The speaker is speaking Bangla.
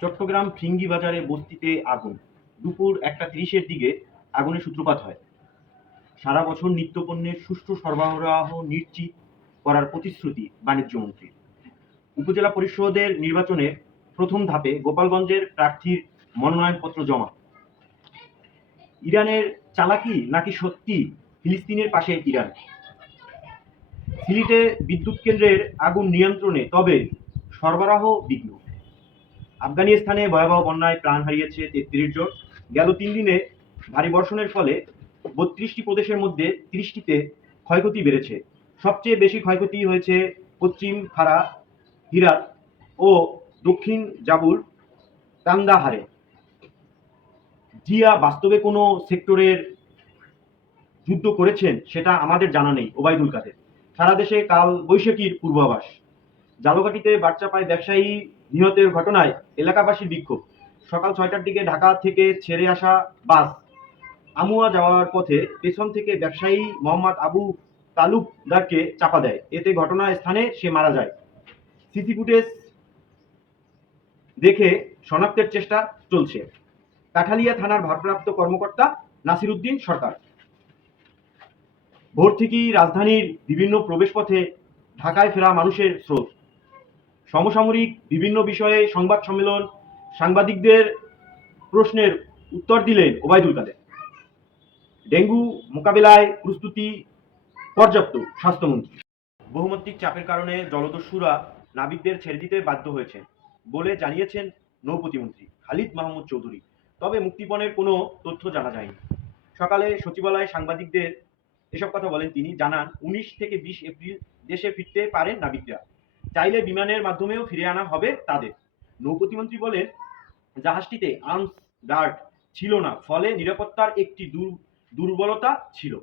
চট্টগ্রাম ফিঙ্গি বাজারে বস্তিতে আগুন। দুপুর 1টা 30-এর দিকে আগুনের সূত্রপাত হয়। সারা বছর নিত্যপণ্যের সুষ্ঠু সরবরাহ নিশ্চিত করার প্রতিশ্রুতি বাণিজ্যমন্ত্রীর। উপজেলা পরিষদের নির্বাচনে প্রথম ধাপে গোপালগঞ্জের প্রার্থীর মনোনয়নপত্র জমা। ইরানের চালাকি নাকি সত্যি ফিলিস্তিনের পাশে ইরান? সিলেটে বিদ্যুৎ কেন্দ্রের আগুন নিয়ন্ত্রণে, তবে সরবরাহ বিঘ্ন। আফগানিস্তানে ভয়াবহ বন্যায় প্রাণ হারিয়েছে 33 জন। গেল 3 দিনে ভারী বর্ষণের ফলে 32টি প্রদেশের মধ্যে 30টিতে ক্ষয়ক্ষতি বেড়েছে। সবচেয়ে বেশি ক্ষয়ক্ষতি হয়েছে পশ্চিম ফারা, হিরাত ও দক্ষিণ জাবুল কান্দাহারে। জিয়া বাস্তবে কোনো সেক্টরের যুদ্ধ করেছেন সেটা আমাদের জানা নেই। ওবায়দুল কাদের। সারা দেশে কাল বৈশাখীর পূর্বাভাস। ঝালকাঠিতে বাচ্চা পায় ব্যবসায়ী নিহতের ঘটনায় এলাকাবাসীর বিক্ষোভ। সকাল 6টার দিকে ঢাকা থেকে ছেড়ে আসা বাস আমুয়া যাওয়ার পথে পেছন থেকে ব্যবসায়ী মোহাম্মদ আবু তালুকদারকে চাপা দেয়। এতে ঘটনাস্থানে সে মারা যায়। সিসি ফুটেজ দেখে শনাক্তের চেষ্টা চলছে। কাঠালিয়া থানার ভারপ্রাপ্ত কর্মকর্তা নাসির উদ্দিন সরকার। ভোর থেকেই রাজধানীর বিভিন্ন প্রবেশপথে ঢাকায় ফেরা মানুষের স্রোত। সমসাময়িক বিভিন্ন বিষয়ে সংবাদ সম্মেলন, সাংবাদিকদের প্রশ্নের উত্তর দিলেন ওবায়দুল কাদের। ডেঙ্গু মোকাবিলায় প্রস্তুতি পর্যাপ্ত, স্বাস্থ্যমন্ত্রী। বহুমাত্রিক চাপের কারণে জলদস্যুরা নাবিকদের ছেড়ে দিতে বাধ্য হয়েছে বলে জানিয়েছেন নৌপ্রতিমন্ত্রী খালিদ মাহমুদ চৌধুরী। তবে মুক্তিপণের কোনো তথ্য জানা যায়নি। সকালে সচিবালয়ে সাংবাদিকদের এসব কথা বলেন তিনি। জানান, 19 থেকে 20 এপ্রিল দেশে ফিরতে পারেন নাবিকরা। চাইলে বিমানের মাধ্যমেও ফিরে আনা হবে তাদের। নৌপ্রতিমন্ত্রী বলেন, জাহাজটিতে আর্মস গার্ড ছিল না, ফলে নিরাপত্তার একটি দুর্বলতা ছিল।